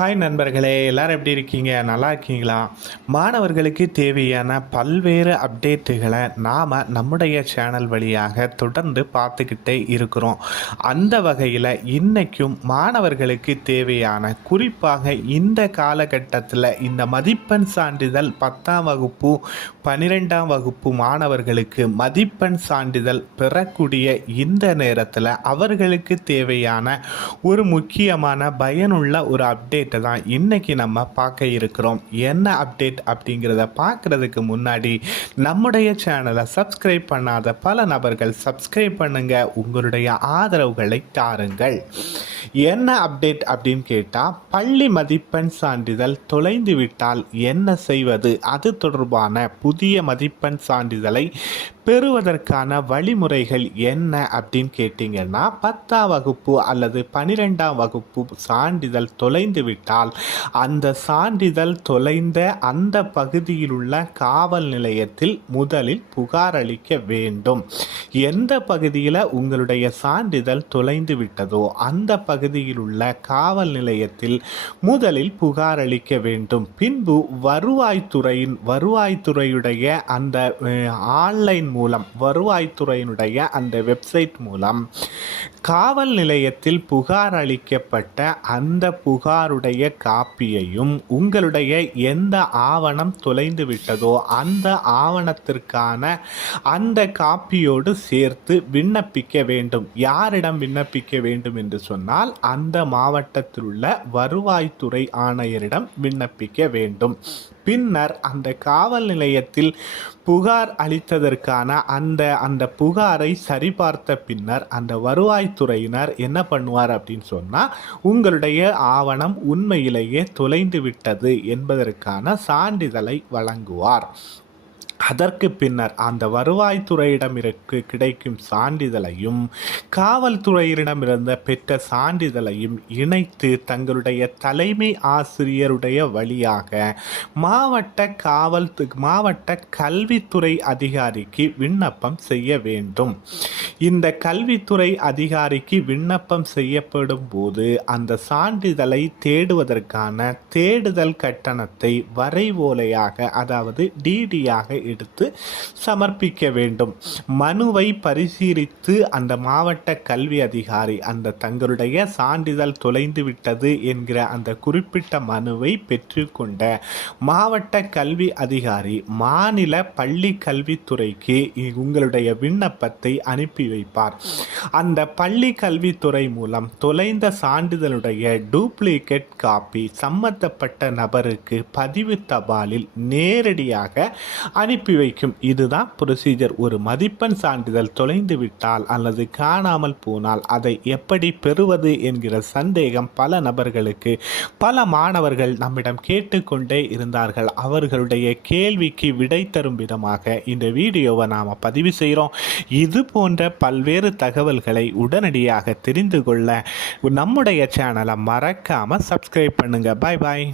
Hi நண்பர்களே, எல்லாரும் எப்படி இருக்கீங்க? நல்லா இருக்கீங்களா? மாணவர்களுக்கு தேவையான பல்வேறு அப்டேட்டுகளை நாம் நம்முடைய சேனல் வழியாக தொடர்ந்து பார்த்துக்கிட்டே இருக்கிறோம். அந்த வகையில் இன்றைக்கும் மாணவர்களுக்கு தேவையான, குறிப்பாக இந்த காலகட்டத்தில் இந்த மதிப்பெண் சான்றிதழ் 10ஆம் வகுப்பு 12ஆம் வகுப்பு மாணவர்களுக்கு மதிப்பெண் சான்றிதழ் பெறக்கூடிய இந்த நேரத்தில் அவர்களுக்கு தேவையான ஒரு முக்கியமான பயனுள்ள ஒரு அப்டேட்டை தான் இன்னைக்கு நம்ம பார்க்க இருக்கிறோம். என்ன அப்டேட் அப்படிங்கிறத பார்க்கறதுக்கு முன்னாடி நம்முடைய சேனலை சப்ஸ்கிரைப் பண்ணாத பல நபர்கள் சப்ஸ்கிரைப் பண்ணுங்க, உங்களுடைய ஆதரவுகளை தாருங்கள். என்ன அப்டேட் அப்படின்னு கேட்டால், பள்ளி மதிப்பெண் சான்றிதழ் தொலைந்து விட்டால் என்ன செய்வது, அது தொடர்பான புதிய மதிப்பெண் சான்றிதழை பெறுவதற்கான வழிமுறைகள் என்ன அப்படின்னு கேட்டிங்கன்னா, 10ஆம் வகுப்பு அல்லது 12ஆம் வகுப்பு சான்றிதழ் தொலைந்து விட்டால் அந்த சான்றிதழ் தொலைந்த அந்த பகுதியில் உள்ள காவல் நிலையத்தில் முதலில் புகார் அளிக்க வேண்டும். எந்த பகுதியில் உங்களுடைய சான்றிதழ் தொலைந்து விட்டதோ அந்த பகுதியில் உள்ள காவல் நிலையத்தில் முதலில் புகார் அளிக்க வேண்டும். பின்பு வருவாய்த்துறையுடைய அந்த ஆன்லைன் மூலம், வருவாய்த்துறையினுடைய அந்த வெப்சைட் மூலம் காவல் நிலையத்தில் புகார் அளிக்கப்பட்ட அந்த புகாருடைய காப்பியையும் உங்களுடைய எந்த ஆவணம் தொலைந்து விட்டதோ அந்த ஆவணத்திற்கான அந்த காப்பியோடு சேர்த்து விண்ணப்பிக்க வேண்டும். யாரிடம் விண்ணப்பிக்க வேண்டும் என்று சொன்னால், அந்த மாவட்டத்தில் உள்ள வருவாய்த்துறை ஆணையரிடம் விண்ணப்பிக்க வேண்டும். பின்னர் அந்த காவல் நிலையத்தில் புகார் அளித்ததற்கான அந்த புகாரை சரிபார்த்த பின்னர் அந்த வருவாய்த்துறையினர் என்ன பண்ணுவார் அப்படின்னு சொன்னால், உங்களுடைய ஆவணம் உண்மையிலேயே தொலைந்து விட்டது என்பதற்கான சான்றிதழை வழங்குவார். அதற்கு பின்னர் அந்த வருவாய்த்துறையிடம் கிடைக்கும் சான்றிதழையும் காவல்துறையிடமிருந்த பெற்ற சான்றிதழையும் இணைத்து தங்களுடைய தலைமை ஆசிரியருடைய வழியாக மாவட்ட கல்வித்துறை அதிகாரிக்கு விண்ணப்பம் செய்ய வேண்டும். இந்த கல்வித்துறை அதிகாரிக்கு விண்ணப்பம் செய்யப்படும் போது அந்த சான்றிதழை தேடுவதற்கான தேடுதல் கட்டணத்தை வரைவோலையாக, அதாவது டிடியாக எடுத்து சமர்ப்பிக்க வேண்டும். மனுவை பரிசீலித்து அந்த மாவட்ட கல்வி அதிகாரி அந்த தங்களுடைய சான்றிதழ் தொலைந்து விட்டது என்கிற அந்த குறிப்பிட்ட மனுவை பெற்றுக்கொண்ட மாவட்ட கல்வி அதிகாரி மாநில பள்ளி கல்வித்துறைக்கு உங்களுடைய விண்ணப்பத்தை அனுப்பி வைப்பார். அந்த பள்ளி கல்வித்துறை மூலம் தொலைந்த சான்றிதழுடைய டூப்ளிகேட் காப்பி சம்பந்தப்பட்ட நபருக்கு பதிவு தபாலில் நேரடியாக அனுப்பி வைக்கும். இதுதான் ப்ரொசீஜர். ஒரு மதிப்பெண் சான்றிதழ் தொலைந்து விட்டால் அல்லது காணாமல் போனால் அதை எப்படி பெறுவது என்கிற சந்தேகம் பல நபர்களுக்கு, பல மாணவர்கள் நம்மிடம் கேட்டுக்கொண்டே இருந்தார்கள். அவர்களுடைய கேள்விக்கு விடை தரும் விதமாக இந்த வீடியோவை நாம் பதிவு செய்கிறோம். இது போன்ற பல்வேறு தகவல்களை உடனடியாக தெரிந்து கொள்ள நம்முடைய சேனலை மறக்காமல் சப்ஸ்கிரைப் பண்ணுங்கள். பாய் பாய்.